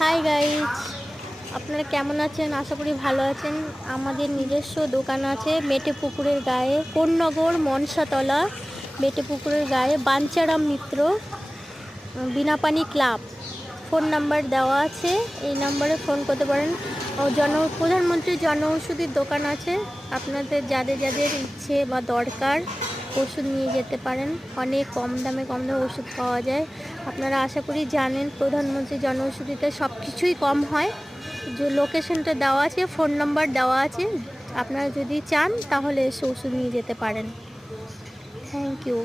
Hi guys, আপনারা কেমন আছেন? আশা করি ভালো আছেন। আমাদের নিজস্ব দোকান আছে মেটেপুকুরের গায়ে, কোন্নগর মনসাতলা, মেটেপুকুরের গায়ে, বাঞ্চারাম মিত্র বিনাপানি ক্লাব। ফোন নাম্বার দেওয়া আছে, এই নাম্বারে ফোন করতে পারেন। প্রধানমন্ত্রী জনঔষধির দোকান আছে, আপনাদের যাদের যাদের ইচ্ছে বা দরকার ওষুধ নিয়ে যেতে পারেন। অনেক কম দামে ওষুধ পাওয়া যায়। আপনারা আশা করি জানেন প্রধানমন্ত্রী জনঔষধিতে সব কিছুই কম হয়। যে লোকেশনটা দেওয়া আছে, ফোন নাম্বার দেওয়া আছে, আপনারা যদি চান তাহলে এসে ওষুধ নিয়ে যেতে পারেন। Thank you.